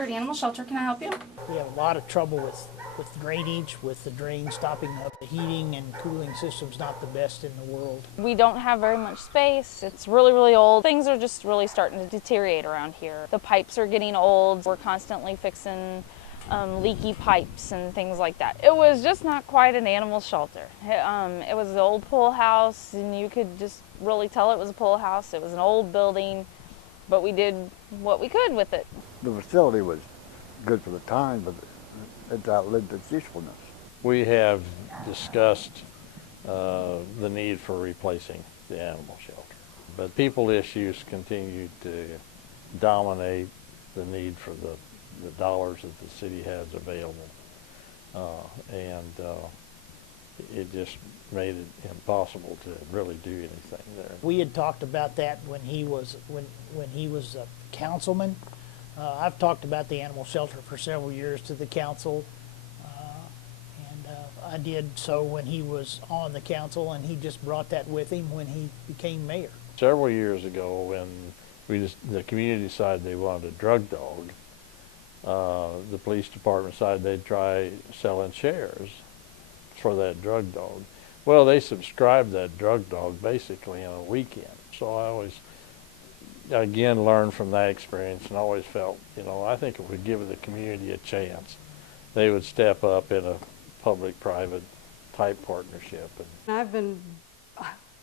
here at Animal Shelter. Can I help you? We have a lot of trouble with drainage, with the drain stopping up. The heating and cooling system's not the best in the world. We don't have very much space. It's really, really old. Things are just really starting to deteriorate around here. The pipes are getting old. We're constantly fixing leaky pipes and things like that. It was just not quite an animal shelter. It was an old pool house, and you could just really tell it was a pool house. It was an old building, but we did what we could with it. The facility was good for the time, but it outlived its usefulness. We have discussed the need for replacing the animal shelter, but people issues continue to dominate the need for the dollars that the city has available, and it just made it impossible to really do anything there. We had talked about that when he was a councilman. I've talked about the animal shelter for several years to the council, and I did so when he was on the council, and he just brought that with him when he became mayor. Several years ago, when the community decided they wanted a drug dog, the police department decided they'd try selling shares for that drug dog. Well, they subscribed that drug dog basically in a weekend. So I always, again, learned from that experience, and always felt, I think if we give the community a chance, they would step up in a public-private type partnership. I've been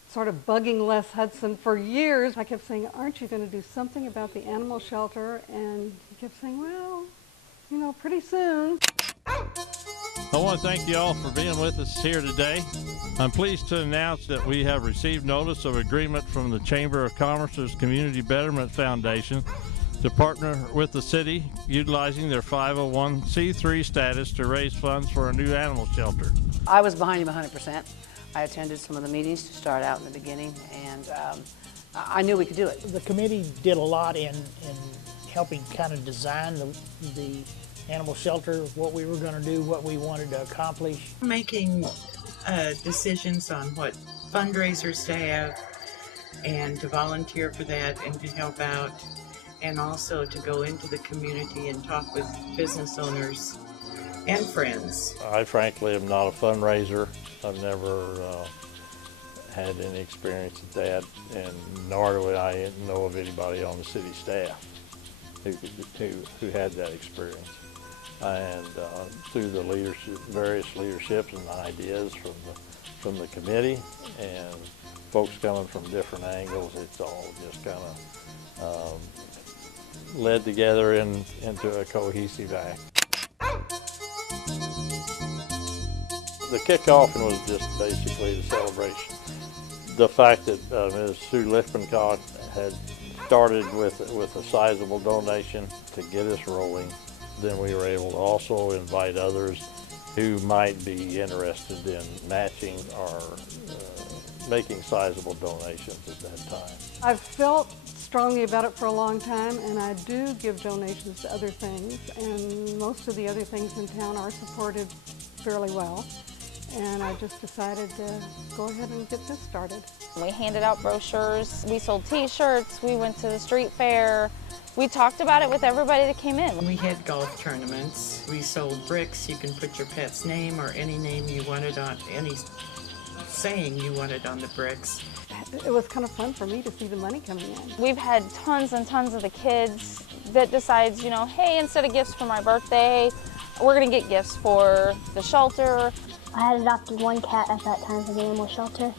sort of bugging Les Hudson for years. I kept saying, aren't you going to do something about the animal shelter? And he kept saying, well, pretty soon. I want to thank you all for being with us here today. I'm pleased to announce that we have received notice of agreement from the Chamber of Commerce's Community Betterment Foundation to partner with the city, utilizing their 501c3 status to raise funds for a new animal shelter. I was behind him 100%. I attended some of the meetings to start out in the beginning, and I knew we could do it. The committee did a lot in helping kind of design the animal shelter, what we were going to do, what we wanted to accomplish. Making decisions on what fundraisers to have and to volunteer for that and to help out, and also to go into the community and talk with business owners and friends. I frankly am not a fundraiser. I've never had any experience at that, and nor do I know of anybody on the city staff who had that experience. And through the various leaderships and ideas from the committee and folks coming from different angles, it's all just kind of led together into a cohesive act. The kickoff was just basically the celebration. The fact that Ms. Sue Lippincott had started with a sizable donation to get us rolling, then we were able to also invite others who might be interested in matching or making sizable donations at that time. I've felt strongly about it for a long time, and I do give donations to other things, and most of the other things in town are supported fairly well. And I just decided to go ahead and get this started. We handed out brochures, we sold t-shirts, we went to the street fair. We talked about it with everybody that came in. We had golf tournaments. We sold bricks. You can put your pet's name or any name you wanted on, any saying you wanted on the bricks. It was kind of fun for me to see the money coming in. We've had tons and tons of the kids that decides, hey, instead of gifts for my birthday, we're gonna get gifts for the shelter. I had adopted one cat at that time for the animal shelter,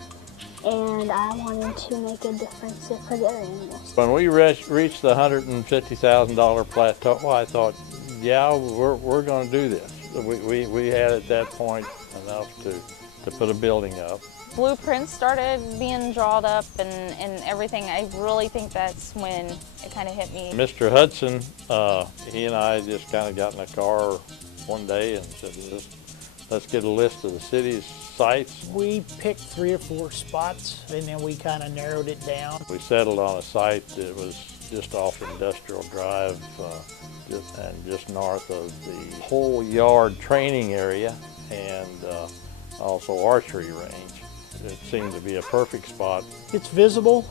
and I wanted to make a difference for the other animals. When we reached the $150,000 plateau, I thought, yeah, we're going to do this. We had at that point enough to put a building up. Blueprints started being drawn up and everything. I really think that's when it kind of hit me. Mr. Hudson, he and I just kind of got in a car one day and said, let's get a list of the city's sites. We picked 3 or 4 spots, and then we kind of narrowed it down. We settled on a site that was just off Industrial Drive and just north of the whole yard training area and also archery range. It seemed to be a perfect spot. It's visible.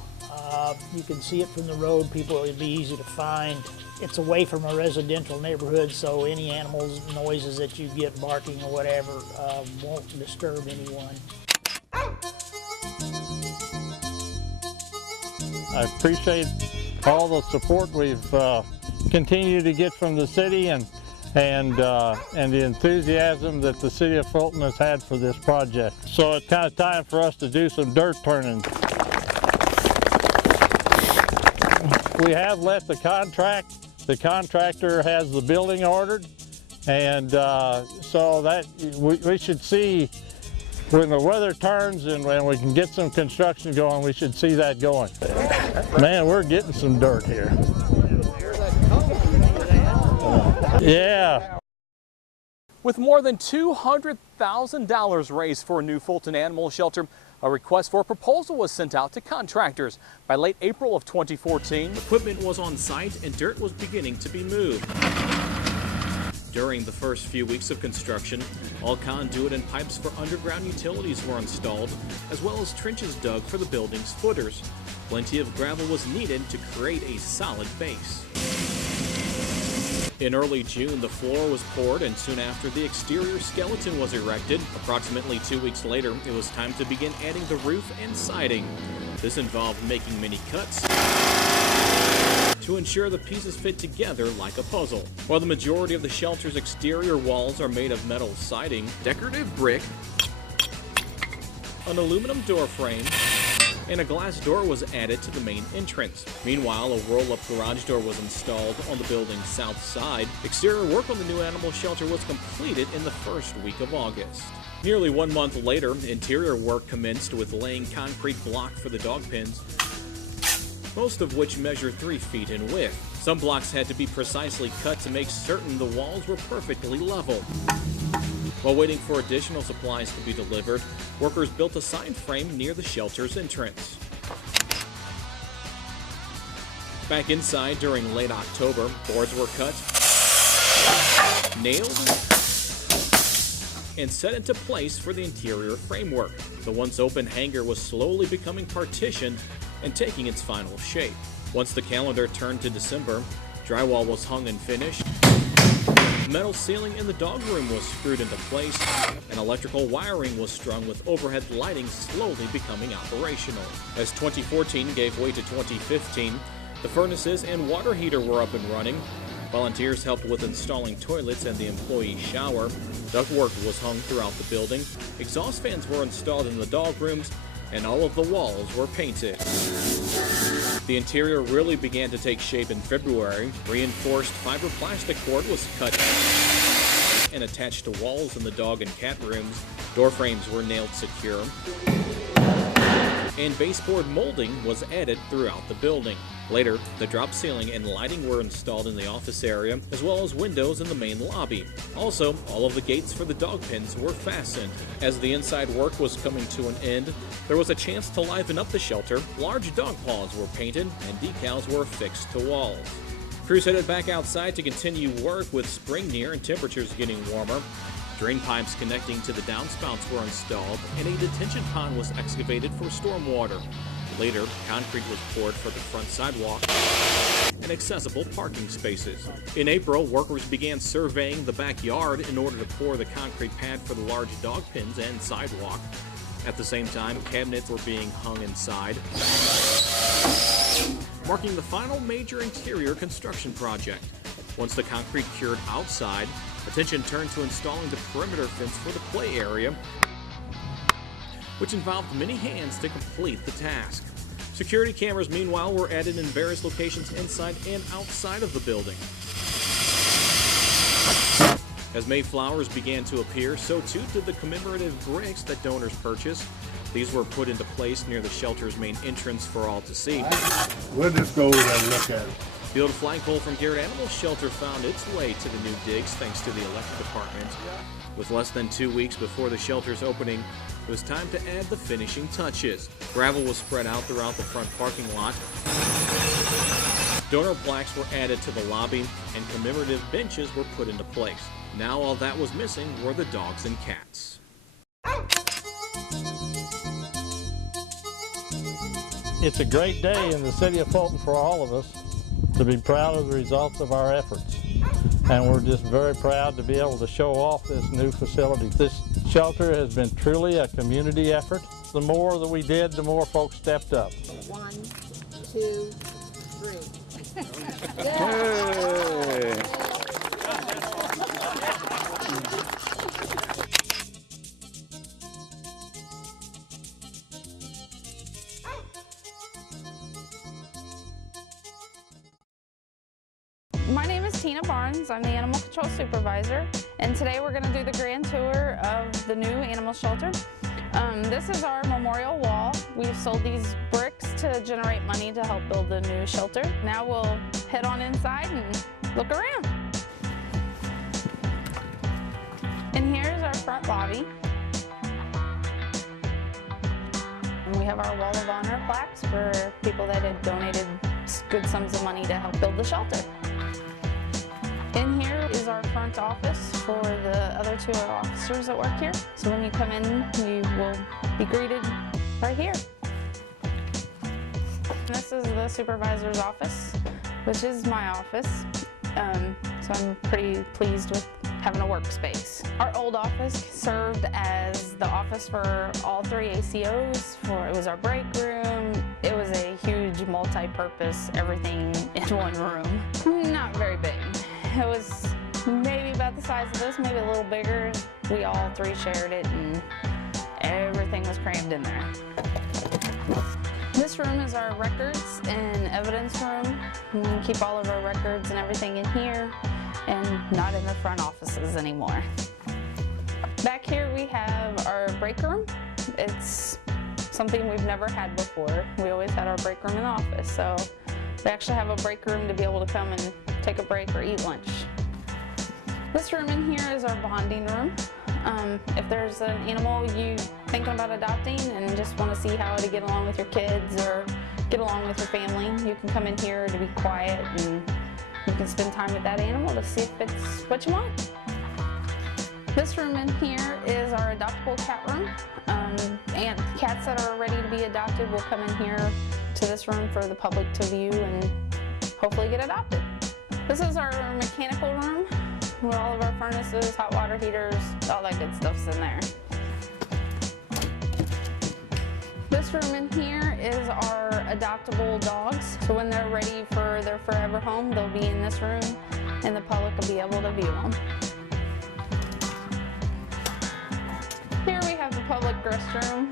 You can see it from the road. People, it'd be easy to find. It's away from a residential neighborhood, so any animals, noises that you get, barking or whatever, won't disturb anyone. I appreciate all the support we've continued to get from the city and the enthusiasm that the city of Fulton has had for this project. So it's kind of time for us to do some dirt turning. We have let the contract. The contractor has the building ordered, and so that we should see when the weather turns and when we can get some construction going, we should see that going. Man, we're getting some dirt here. Yeah. With more than $200,000 raised for a new Fulton animal shelter, a request for a proposal was sent out to contractors. By late April of 2014, equipment was on site and dirt was beginning to be moved. During the first few weeks of construction, all conduit and pipes for underground utilities were installed, as well as trenches dug for the building's footers. Plenty of gravel was needed to create a solid base. In early June, the floor was poured, and soon after, the exterior skeleton was erected. Approximately 2 weeks later, it was time to begin adding the roof and siding. This involved making many cuts to ensure the pieces fit together like a puzzle. While the majority of the shelter's exterior walls are made of metal siding, decorative brick, an aluminum door frame, and a glass door was added to the main entrance. Meanwhile, a roll-up garage door was installed on the building's south side. Exterior work on the new animal shelter was completed in the first week of August. Nearly 1 month later, interior work commenced with laying concrete block for the dog pens, most of which measure 3 feet in width. Some blocks had to be precisely cut to make certain the walls were perfectly level. While waiting for additional supplies to be delivered, workers built a sign frame near the shelter's entrance. Back inside during late October, boards were cut, nailed, and set into place for the interior framework. The once open hangar was slowly becoming partitioned and taking its final shape. Once the calendar turned to December, drywall was hung and finished. Metal ceiling in the dog room was screwed into place, and electrical wiring was strung with overhead lighting slowly becoming operational. As 2014 gave way to 2015, the furnaces and water heater were up and running. Volunteers helped with installing toilets and the employee shower. Ductwork was hung throughout the building. Exhaust fans were installed in the dog rooms, and all of the walls were painted. The interior really began to take shape in February. Reinforced fiber plastic cord was cut and attached to walls in the dog and cat rooms. Door frames were nailed secure, and baseboard molding was added throughout the building. Later, the drop ceiling and lighting were installed in the office area, as well as windows in the main lobby. Also, all of the gates for the dog pens were fastened. As the inside work was coming to an end, there was a chance to liven up the shelter. Large dog paws were painted, and decals were affixed to walls. Crews headed back outside to continue work with spring near and temperatures getting warmer. Drain pipes connecting to the downspouts were installed, and a detention pond was excavated for stormwater. Later, concrete was poured for the front sidewalk and accessible parking spaces. In April, workers began surveying the backyard in order to pour the concrete pad for the large dog pens and sidewalk. At the same time, cabinets were being hung inside, marking the final major interior construction project. Once the concrete cured outside, attention turned to installing the perimeter fence for the play area, which involved many hands to complete the task. Security cameras, meanwhile, were added in various locations inside and outside of the building. As Mayflowers began to appear, so too did the commemorative bricks that donors purchased. These were put into place near the shelter's main entrance for all to see. We'll just go over there and look at it. The old flagpole from Garrett Animal Shelter found its way to the new digs thanks to the electric department. With less than 2 weeks before the shelter's opening, it was time to add the finishing touches. Gravel was spread out throughout the front parking lot. Donor plaques were added to the lobby, and commemorative benches were put into place. Now all that was missing were the dogs and cats. It's a great day in the city of Fulton for all of us to be proud of the results of our efforts. And we're just very proud to be able to show off this new facility. This shelter has been truly a community effort. The more that we did, the more folks stepped up. 1, 2, 3. Hey. My name is Tina Barnes. I'm the Animal Control Supervisor, and today we're going to do the grand tour of the new animal shelter. This is our memorial wall. We've sold these bricks to generate money to help build the new shelter. Now we'll head on inside and look around. And here's our front lobby. And we have our Wall of Honor plaques for people that had donated good sums of money to help build the shelter. In here is our front office for the other 2 officers that work here. So when you come in, you will be greeted right here. This is the supervisor's office, which is my office. So I'm pretty pleased with having a workspace. Our old office served as the office for all 3 ACOs. It was our break room. It was a huge multi-purpose, everything in one room. Not very big. It was maybe about the size of this, maybe a little bigger. We all 3 shared it and everything was crammed in there. This room is our records and evidence room. We can keep all of our records and everything in here and not in the front offices anymore. Back here we have our break room. It's something we've never had before. We always had our break room in the office, so we actually have a break room to be able to come and take a break or eat lunch. This room in here is our bonding room. If there's an animal you thinking about adopting and just want to see how to get along with your kids or get along with your family, you can come in here to be quiet and you can spend time with that animal to see if it's what you want. This room in here is our adoptable cat room. And cats that are ready to be adopted will come in here to this room for the public to view and hopefully get adopted. This is our mechanical room where all of our furnaces, hot water heaters, all that good stuff's in there. This room in here is our adoptable dogs. So when they're ready for their forever home, they'll be in this room and the public will be able to view them. Here we have the public restroom.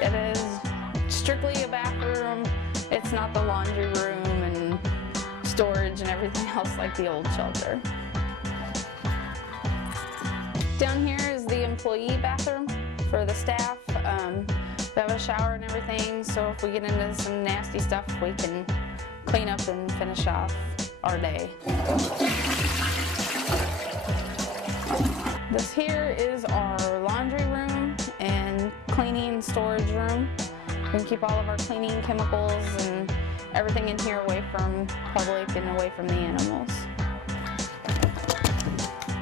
It is strictly a bathroom. It's not the laundry room and storage and everything else like the old shelter. Down here is the employee bathroom for the staff. We have a shower and everything, so if we get into some nasty stuff, we can clean up and finish off our day. This here is our laundry room and cleaning storage room. We can keep all of our cleaning chemicals and everything in here away from public and away from the animals.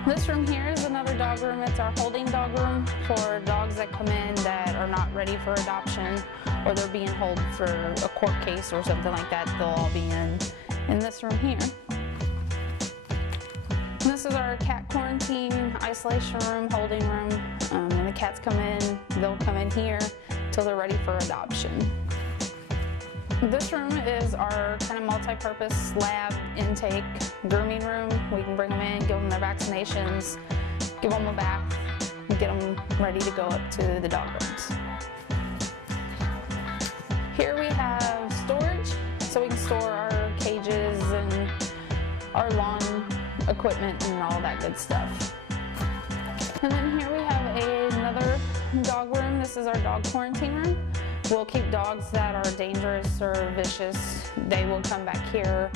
This room here is another dog room. It's our holding dog room for dogs that come in that are not ready for adoption or they're being held for a court case or something like that. They'll all be in this room here. And this is our cat quarantine isolation room, holding room. When the cats come in, they'll come in here till they're ready for adoption. This room is our kind of multi-purpose lab intake grooming room. We can bring them in, give them their vaccinations, give them a bath, and get them ready to go up to the dog rooms. Here we have storage, so we can store our cages and our lawn equipment and all that good stuff. And then here we have another dog room. This is our dog quarantine room. We'll keep dogs that are dangerous or vicious. They will come back here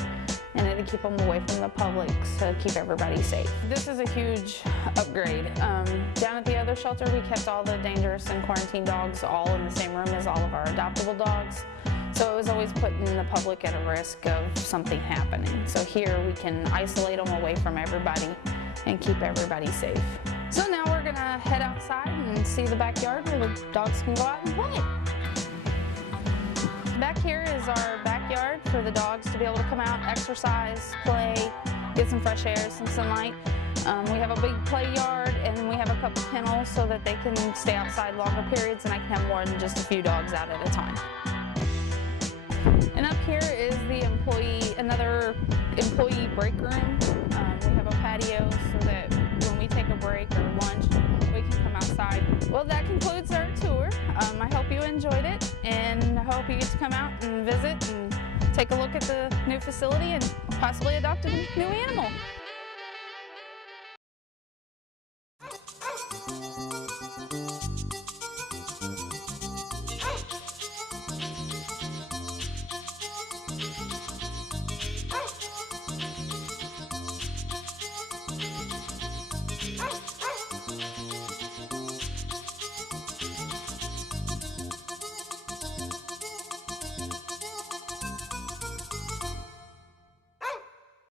and it'll keep them away from the public to keep everybody safe. This is a huge upgrade. Down at the other shelter, we kept all the dangerous and quarantine dogs all in the same room as all of our adoptable dogs. So it was always putting the public at a risk of something happening. So here we can isolate them away from everybody and keep everybody safe. So now we're gonna head outside and see the backyard where the dogs can go out and play. Back here is our backyard for the dogs to be able to come out, exercise, play, get some fresh air, some sunlight. We have a big play yard, and we have a couple kennels so that they can stay outside longer periods, and I can have more than just a few dogs out at a time. And up here is the another employee break room. We have a patio so that when we take a break or lunch, we can come outside. Well, that concludes our tour. I hope you enjoyed it, and I hope you get to come out and visit and take a look at the new facility and possibly adopt a new animal.